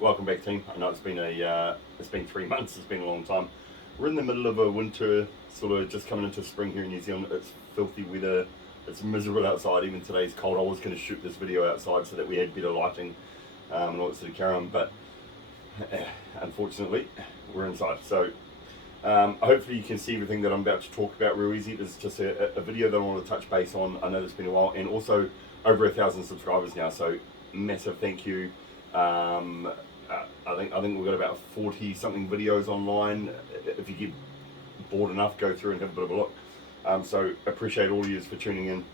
Welcome back, team. I know it's been 3 months. It's been a long time. We're in the middle of a winter, sort of just coming into spring here in New Zealand. It's filthy weather. It's miserable outside. Even today's cold. I was going to shoot this video outside so that we had better lighting and all that sort of carry on, but unfortunately, we're inside. So hopefully you can see everything that I'm about to talk about real easy. This is just a video that I want to touch base on. I know it's been a while, and also over 1,000 subscribers now. So massive thank you. I think we've got about 40 something videos online. If you get bored enough, go through and have a bit of a look. So appreciate all of you for tuning in,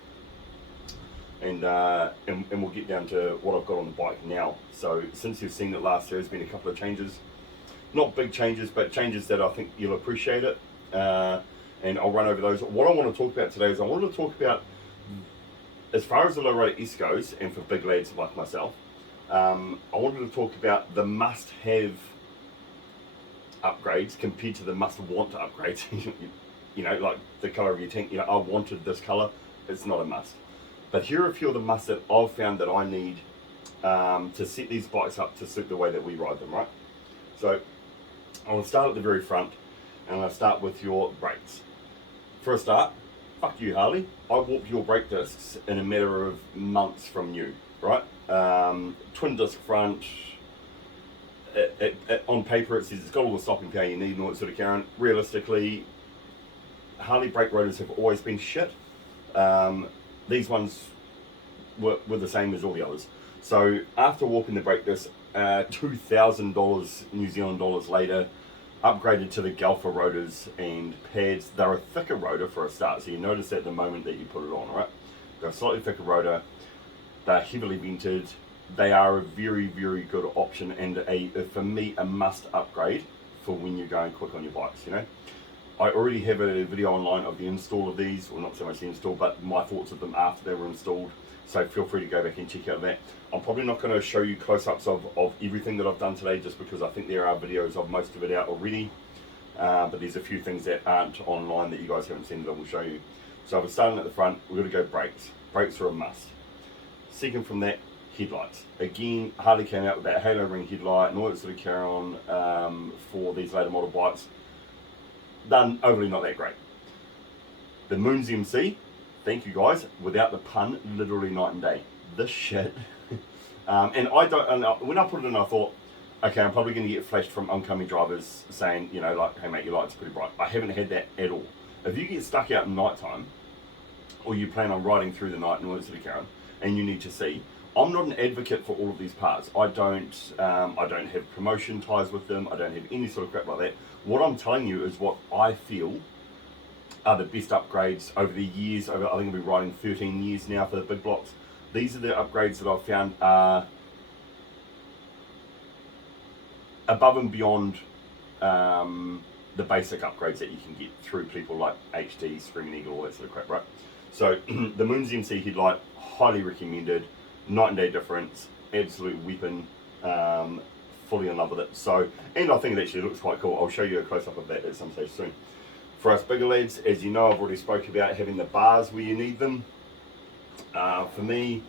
and we'll get down to what I've got on the bike now. So since you've seen it last, there's been a couple of changes, not big changes, but changes that I think you'll appreciate it. And I'll run over those. What I want to talk about today is I want to talk about, as far as the low rider S goes, and for big lads like myself, I wanted to talk about the must-have upgrades compared to the must-want upgrades. You know, like the color of your tank. You know, I wanted this color. It's not a must. But here are a few of the musts that I've found that I need to set these bikes up to suit the way that we ride them, right? So I want to start at the very front, and I'll start with your brakes. For a start, fuck you, Harley. I warped your brake discs in a matter of months from you, right? Twin disc front. On paper it says it's got all the stopping power you need and all that sort of carry on. Realistically, Harley brake rotors have always been shit. These ones were the same as all the others. So after warping the brake disc, $2,000 New Zealand dollars later, upgraded to the Galfa rotors and pads. They're a thicker rotor for a start, so you notice that the moment that you put it on, right? They're a slightly thicker rotor. They're heavily vented. They are a very, very good option, and for me, a must upgrade for when you're going quick on your bikes, you know. I already have a video online of the install of these, well, not so much the install, but my thoughts of them after they were installed. So feel free to go back and check out that. I'm probably not going to show you close-ups of everything that I've done today, just because I think there are videos of most of it out already. But there's a few things that aren't online that you guys haven't seen that I will show you. So if we're starting at the front, we're going to go brakes. Brakes are a must. Second from that, headlights. Again, Harley came out with that halo ring headlight and all that sort of carry on for these later model bikes. Done overly not that great. The Moons MC, thank you guys, without the pun, literally night and day. This shit. And when I put it in, I thought, okay, I'm probably going to get flashed from oncoming drivers saying, you know, like, hey mate, your light's pretty bright. I haven't had that at all. If you get stuck out in night time, or you plan on riding through the night and all that sort of carry on, and you need to see, I'm not an advocate for all of these parts. I don't have promotion ties with them. I don't have any sort of crap like that. What I'm telling you is what I feel are the best upgrades over the years. I think I've been riding 13 years now for the big blocks. These are the upgrades that I've found are above and beyond the basic upgrades that you can get through people like HD, Screaming Eagle, all that sort of crap, right? So the Moons MC headlight, highly recommended. Night and day difference, absolute weapon. Fully in love with it. So, and I think it actually looks quite cool. I'll show you a close-up of that at some stage soon. For us bigger lads, as you know, I've already spoke about having the bars where you need them. For me,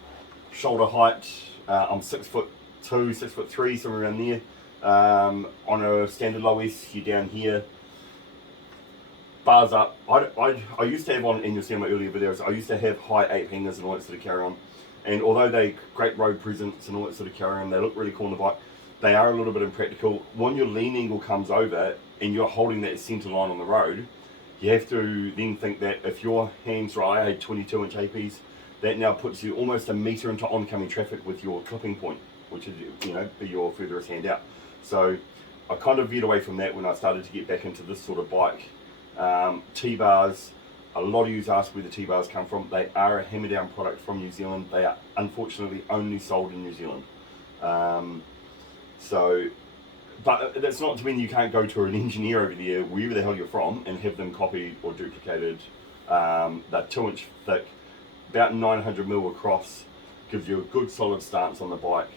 shoulder height, I'm 6'2", 6'3", somewhere around there. On a standard low S, you're down here. Bars up. I used to have on, and you'll see in my earlier videos, I used to have high 8 hangers and all that sort of carry on. And although they're great road presence and all that sort of carry on, they look really cool on the bike, they are a little bit impractical. When your lean angle comes over and you're holding that centre line on the road, you have to then think that if your hands are, I had 22-inch APs, that now puts you almost a metre into oncoming traffic with your clipping point, which is, you know, be your furthest hand out. So I kind of veered away from that when I started to get back into this sort of bike. T-bars, a lot of you ask where the T-bars come from. They are a hammer-down product from New Zealand. They are unfortunately only sold in New Zealand. But that's not to mean you can't go to an engineer over there, wherever the hell you're from, and have them copied or duplicated. They're 2-inch thick, about 900mm across, gives you a good solid stance on the bike.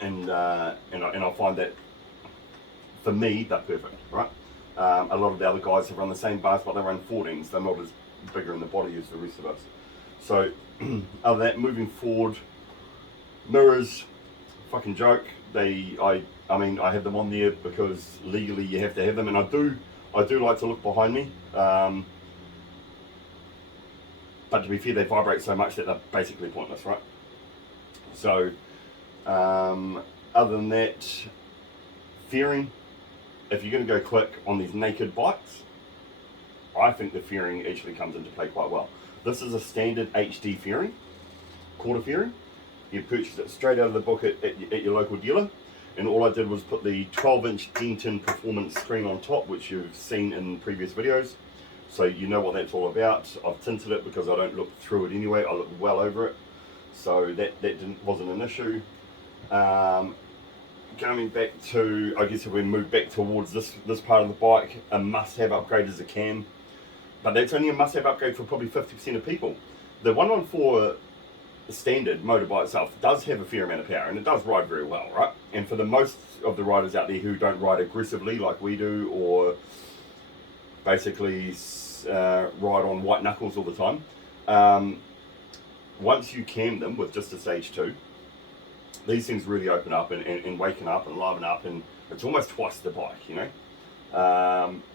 And I find that, for me, they're perfect, right? A lot of the other guys have run the same bars, but they run 14s. They're not as bigger in the body as the rest of us. So, other than that, moving forward, mirrors, fucking joke. I mean, I have them on there because legally you have to have them, and I do like to look behind me. But to be fair, they vibrate so much that they're basically pointless, right? So, other than that, fairing, if you're going to go quick on these naked bikes, I think the fairing actually comes into play quite well. This is a standard HD fairing, quarter fairing. You purchase it straight out of the book at your local dealer, and all I did was put the 12-inch Denton performance screen on top, which you've seen in previous videos, so you know what that's all about. I've tinted it because I don't look through it anyway, I look well over it, so that wasn't an issue. Going back to, I guess if we move back towards this part of the bike, a must-have upgrade is a cam, but that's only a must-have upgrade for probably 50% of people. The 114 standard motorbike itself does have a fair amount of power, and it does ride very well, right? And for the most of the riders out there who don't ride aggressively like we do, or basically ride on white knuckles all the time, once you cam them with just a stage 2, these things really open up and waken up and liven up, and it's almost twice the bike, you know.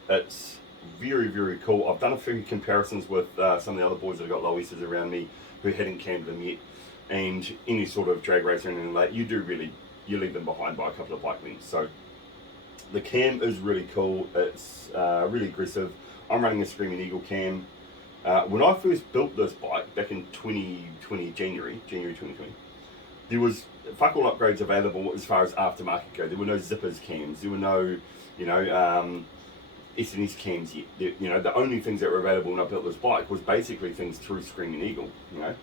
It's very, very cool. I've done a few comparisons with some of the other boys that have got low Easters around me who hadn't cammed them yet, and any sort of drag race or anything like that, you leave them behind by a couple of bike lengths. So the cam is really cool. It's really aggressive. I'm running a Screaming Eagle cam. When I first built this bike back in 2020, January 2020, there was fuck all upgrades available as far as aftermarket go. There were no zippers cams. There were no, you know, SNS cams yet. You know, the only things that were available when I built this bike was basically things through Screaming Eagle, you know.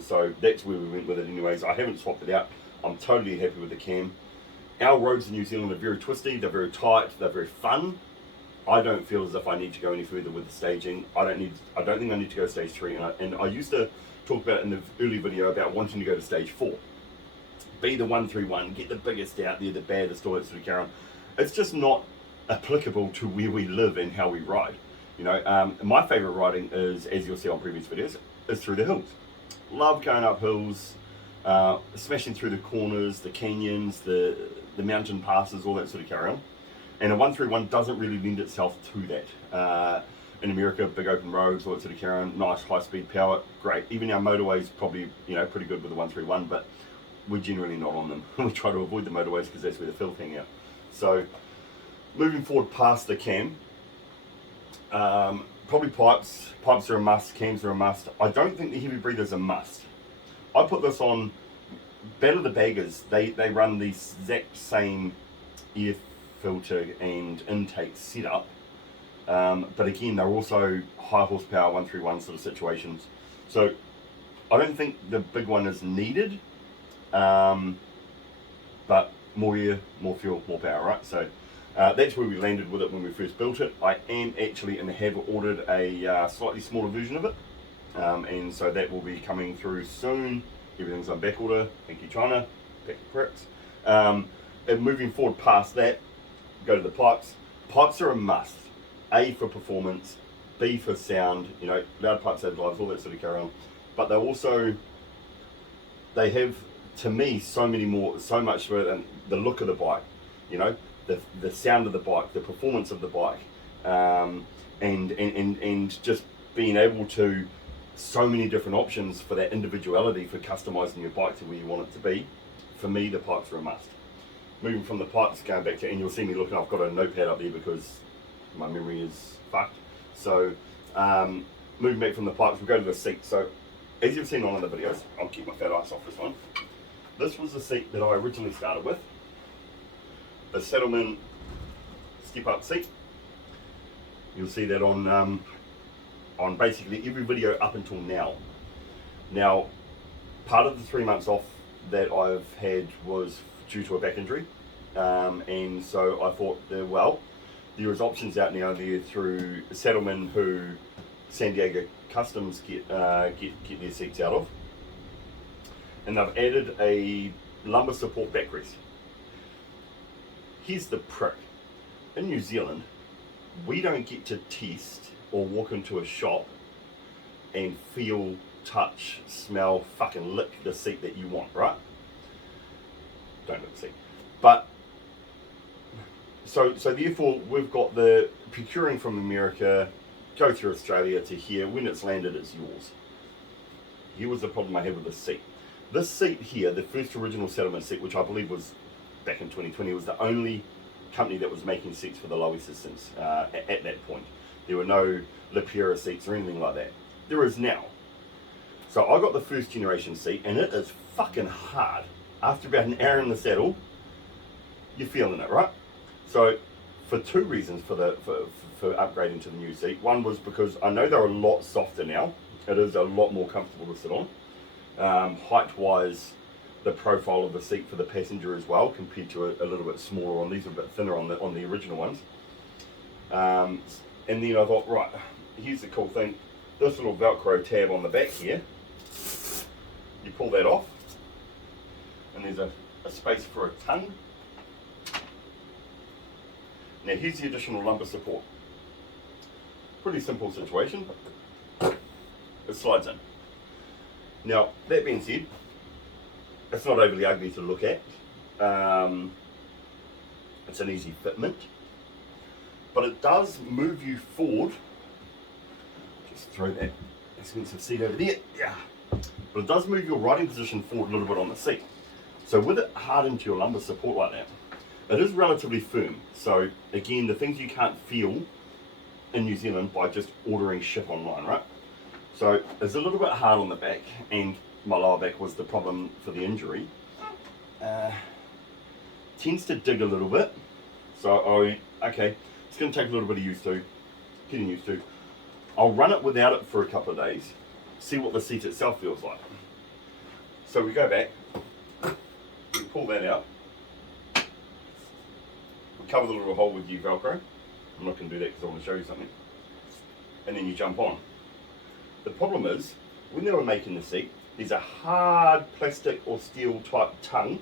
So that's where we went with it anyways. I haven't swapped it out. I'm totally happy with the cam. Our roads in New Zealand are very twisty, they're very tight, they're very fun. I don't feel as if I need to go any further with the staging. I don't think I need to go to stage 3, and I used to talk about in the early video about wanting to go to stage 4. Be the 131, get the biggest out there, the baddest, all that sort of carry on. It's just not applicable to where we live and how we ride. You know, my favourite riding is, as you'll see on previous videos, is through the hills. Love going up hills, smashing through the corners, the canyons, the mountain passes, all that sort of carry on. And a 131 doesn't really lend itself to that. In America, big open roads, all that sort of carry on, nice high speed power, great. Even our motorways probably, you know, pretty good with the 131, but we're generally not on them. We try to avoid the motorways because that's where the filth hang out. So moving forward past the cam, probably pipes. Pipes are a must, cams are a must. I don't think the heavy breather's a must. I put this on, Battle of the Baggers, they run the exact same air filter and intake setup, but again, they're also high horsepower 131 sort of situations. So I don't think the big one is needed, but more air, more fuel, more power, right? So that's where we landed with it when we first built it. I am actually and have ordered a slightly smaller version of it, and so that will be coming through soon. Everything's on back order. Thank you, China. Back to pricks. And moving forward past that, go to the pipes. Pipes are a must. A, for performance. B, for sound. You know, loud pipes, add lives, all that sort of carry on. But they have, to me, so much for it, and the look of the bike. You know, the sound of the bike, the performance of the bike, and just being able to, so many different options for that individuality for customizing your bike to where you want it to be. For me, the pipes are a must. Moving from the pipes, going back to, and you'll see me looking, I've got a notepad up there because my memory is fucked. So moving back from the pipes, we'll go to the seat. So as you've seen on other videos, I'll keep my fat ass off this one. This was the seat that I originally started with. The Saddleman step up seat. You'll see that on basically every video up until now. Now, part of the 3 months off that I've had was due to a back injury, and so I thought, well, there is options out now there through Saddleman who San Diego Customs get their seats out of, and they've added a lumbar support backrest. Here's the prick. In New Zealand, we don't get to test or walk into a shop and feel, touch, smell, fucking lick the seat that you want, right? don't look see. But so therefore we've got the procuring from America, go through Australia to here. When it's landed, it's yours. Here was the problem I had with this seat. This seat here, the first original settlement seat, which I believe was back in 2020, was the only company that was making seats for the low assistance at that point. There were no Lapierre seats or anything like that. There is now. So I got the first generation seat, and it is fucking hard. After about an hour in the saddle, you're feeling it, right? So for two reasons for upgrading to the new seat. One was because I know they're a lot softer now. It is a lot more comfortable to sit on. Height-wise, the profile of the seat for the passenger as well, compared to a little bit smaller on these, a bit thinner on the original ones. And then I thought, right, here's the cool thing. This little Velcro tab on the back here, you pull that off, and there's a space for a tongue. Now here's the additional lumbar support. Pretty simple situation. It slides in. Now, that being said, it's not overly ugly to look at. It's an easy fitment. But it does move you forward. Just throw that expensive seat over there. Yeah. But it does move your riding position forward a little bit on the seat. So with it hard into your lumbar support like that, it is relatively firm. So again, the things you can't feel in New Zealand by just ordering shit online, right? So it's a little bit hard on the back, and my lower back was the problem for the injury. Tends to dig a little bit. So I went, okay, it's going to take a little bit of getting used to. I'll run it without it for a couple of days, see what the seat itself feels like. So we go back, we pull that out, we cover the little hole with your Velcro. I'm not going to do that because I want to show you something. And then you jump on. The problem is, when they were making the seat, there's a hard plastic or steel type tongue,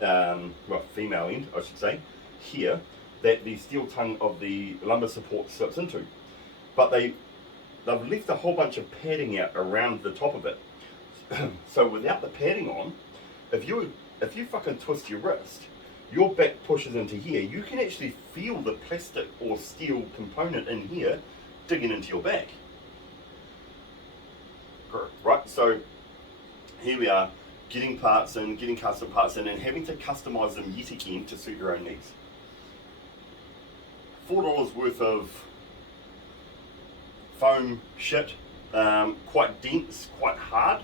well, female end, I should say, here, that the steel tongue of the lumbar support slips into. But they've left a whole bunch of padding out around the top of it. So without the padding on, if you fucking twist your wrist, your back pushes into here, you can actually feel the plastic or steel component in here digging into your back. Right, so here we are, getting parts in, getting custom parts in, and having to customise them yet again to suit your own needs. $4 worth of foam shit, quite dense, quite hard.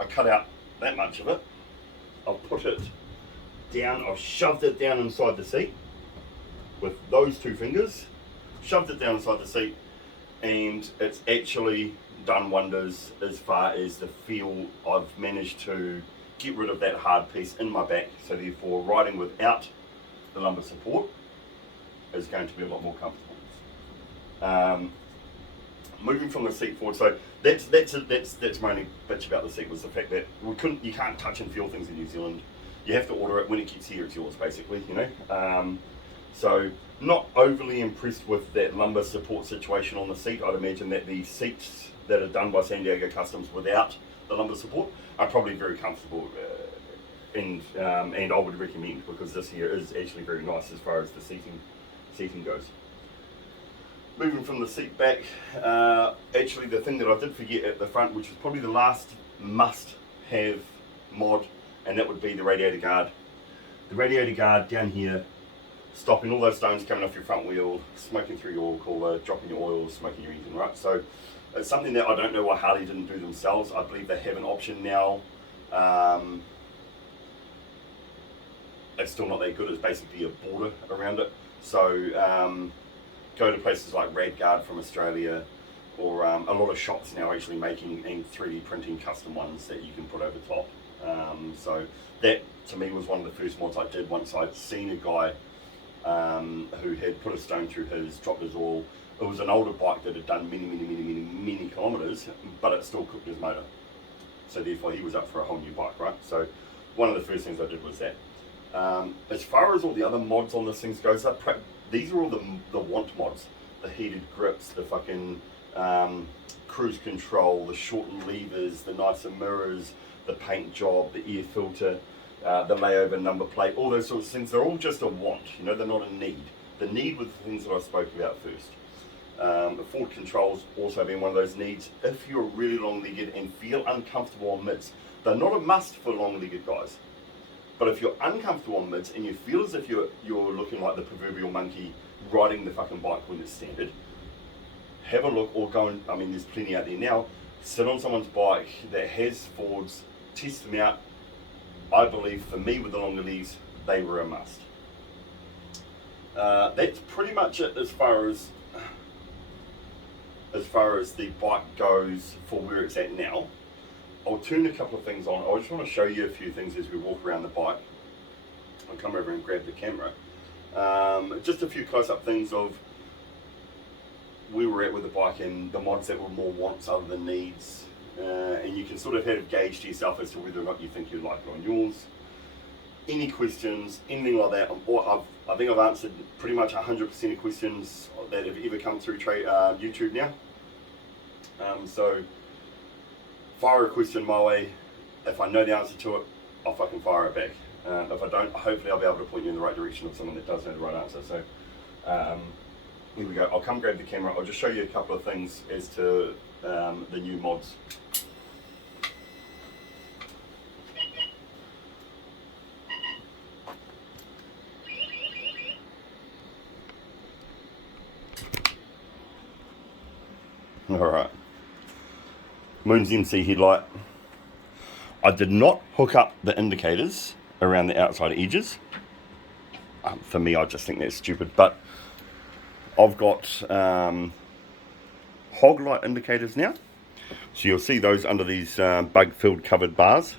I cut out that much of it. I'll put it down, I've shoved it down inside the seat with those two fingers, shoved it down inside the seat, and it's actually done wonders as far as the feel. I've managed to get rid of that hard piece in my back, so therefore riding without the lumbar support is going to be a lot more comfortable. Moving from the seat forward, so that's my only bitch about the seat, was the fact that you can't touch and feel things in New Zealand. You have to order it. When it gets here, it's yours, basically, you know. So not overly impressed with that lumbar support situation on the seat. I'd imagine that the seats that are done by San Diego Customs without the lumbar support are probably very comfortable, and I would recommend, because this here is actually very nice as far as the seating goes. Moving from the seat back, actually the thing that I did forget at the front, which was probably the last must-have mod, and that would be the radiator guard. The radiator guard down here, stopping all those stones coming off your front wheel, smoking through your oil cooler, dropping your oil, smoking your engine, right? So it's something that I don't know why Harley didn't do themselves. I believe they have an option now. It's still not that good. It's basically a border around it. So go to places like Radguard from Australia, or a lot of shops now actually making and 3D printing custom ones that you can put over top. So that to me was one of the first mods I did once I'd seen a guy who had put a stone through his, dropped his oil. It was an older bike that had done many kilometres, but it still cooked his motor. So therefore he was up for a whole new bike, right? So one of the first things I did was that. As far as all the other mods on this thing goes, these are all the want mods. The heated grips, the fucking cruise control, the shortened levers, the nicer mirrors, the paint job, the air filter. the layover number plate, all those sorts of things. They're all just a want, you know, they're not a need. The need was the things that I spoke about first. The forward controls also being one of those needs. If you're really long-legged and feel uncomfortable on mids, they're not a must for long-legged guys. But if you're uncomfortable on mids and you feel as if you're looking like the proverbial monkey riding the fucking bike when it's standard, have a look, or go and, I mean, there's plenty out there now, sit on someone's bike that has forwards, test them out. I believe for me with the longer legs, they were a must. That's pretty much it as far as the bike goes for where it's at now. I'll turn a couple of things on. I just want to show you a few things as we walk around the bike. I'll come over and grab the camera. Just a few close-up things of where we're at with the bike and the mods that were more wants other than needs. And you can sort of have a gauge to yourself as to whether or not you think you'd like it on yours. Any questions, anything like that, I think I've answered pretty much 100% of questions that have ever come through YouTube now. So fire a question my way. If I know the answer to it, I'll fucking fire it back. If I don't, hopefully I'll be able to point you in the right direction of someone that does know the right answer. So here we go. I'll come grab the camera. I'll just show you a couple of things as to the new mods. Alright, Moon's MC headlight. I did not hook up the indicators around the outside edges. For me, I just think that's stupid, but I've got hog light indicators now. So you'll see those under these bug-filled covered bars.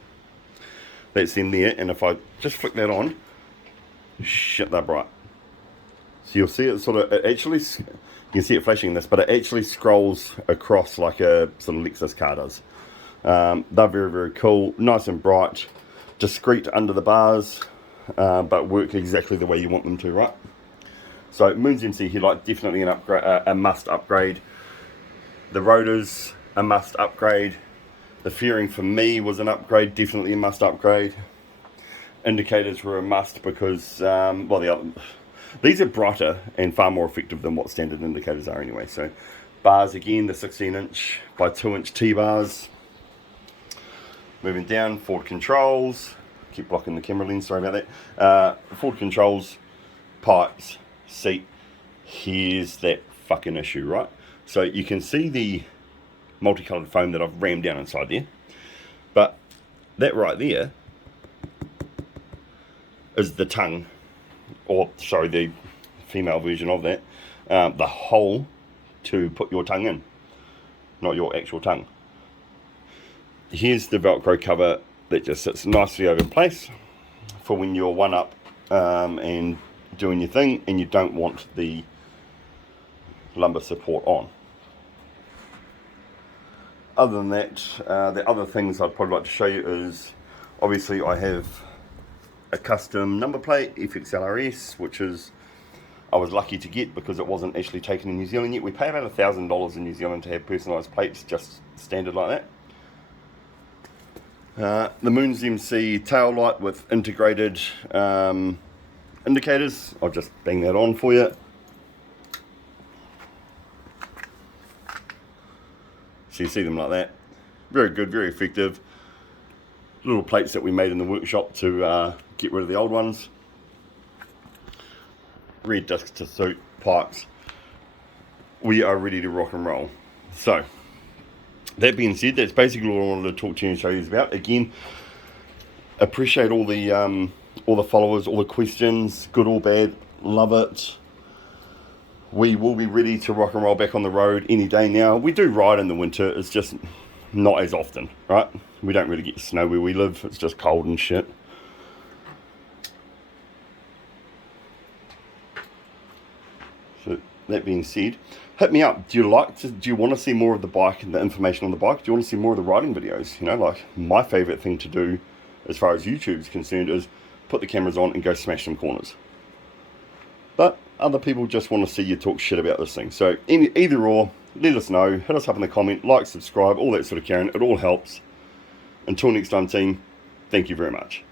That's them there, and if I just flick that on, shit, they're bright. So you'll see it sort of, it actually, you can see it flashing in this, but it actually scrolls across like a sort of Lexus car does. They're very, very cool, nice and bright, discreet under the bars, but work exactly the way you want them to, right? So Moon's MC headlight, definitely an upgrade, a must upgrade. The rotors, a must upgrade. The fairing for me was an upgrade, definitely a must upgrade. Indicators were a must because, well, these are brighter and far more effective than what standard indicators are anyway. So bars again, the 16-inch by 2-inch T-bars. Moving down, forward controls. Keep blocking the camera lens, sorry about that. Forward controls, pipes, seat. Here's that fucking issue, right? So you can see the multicolored foam that I've rammed down inside there. But that right there is the tongue, or sorry, the female version of that, the hole to put your tongue in, not your actual tongue. Here's the Velcro cover that just sits nicely over in place for when you're one up and doing your thing and you don't want the lumbar support on. Other than that, the other things I'd probably like to show you is, obviously I have a custom number plate, FXLRS, which is, I was lucky to get because it wasn't actually taken in New Zealand yet. We pay about $1,000 in New Zealand to have personalised plates, just standard like that. The Moon's MC tail light with integrated indicators. I'll just bang that on for you. So you see them like that. Very good, very effective. Little plates that we made in the workshop to get rid of the old ones. Red discs to suit, pipes. We are ready to rock and roll. So, that being said, that's basically what I wanted to talk to you and show you about. Again, appreciate all the followers, all the questions, good or bad, love it. We will be ready to rock and roll back on the road any day now. We do ride in the winter, it's just not as often, right? We don't really get snow where we live, it's just cold and shit. So that being said, hit me up. Do you want to see more of the bike and the information on the bike? Do you want to see more of the riding videos? You know, like my favorite thing to do as far as YouTube is concerned is put the cameras on and go smash some corners. But other people just want to see you talk shit about this thing. So either or, let us know. Hit us up in the comment, like, subscribe, all that sort of carrying. It all helps. Until next time, team, thank you very much.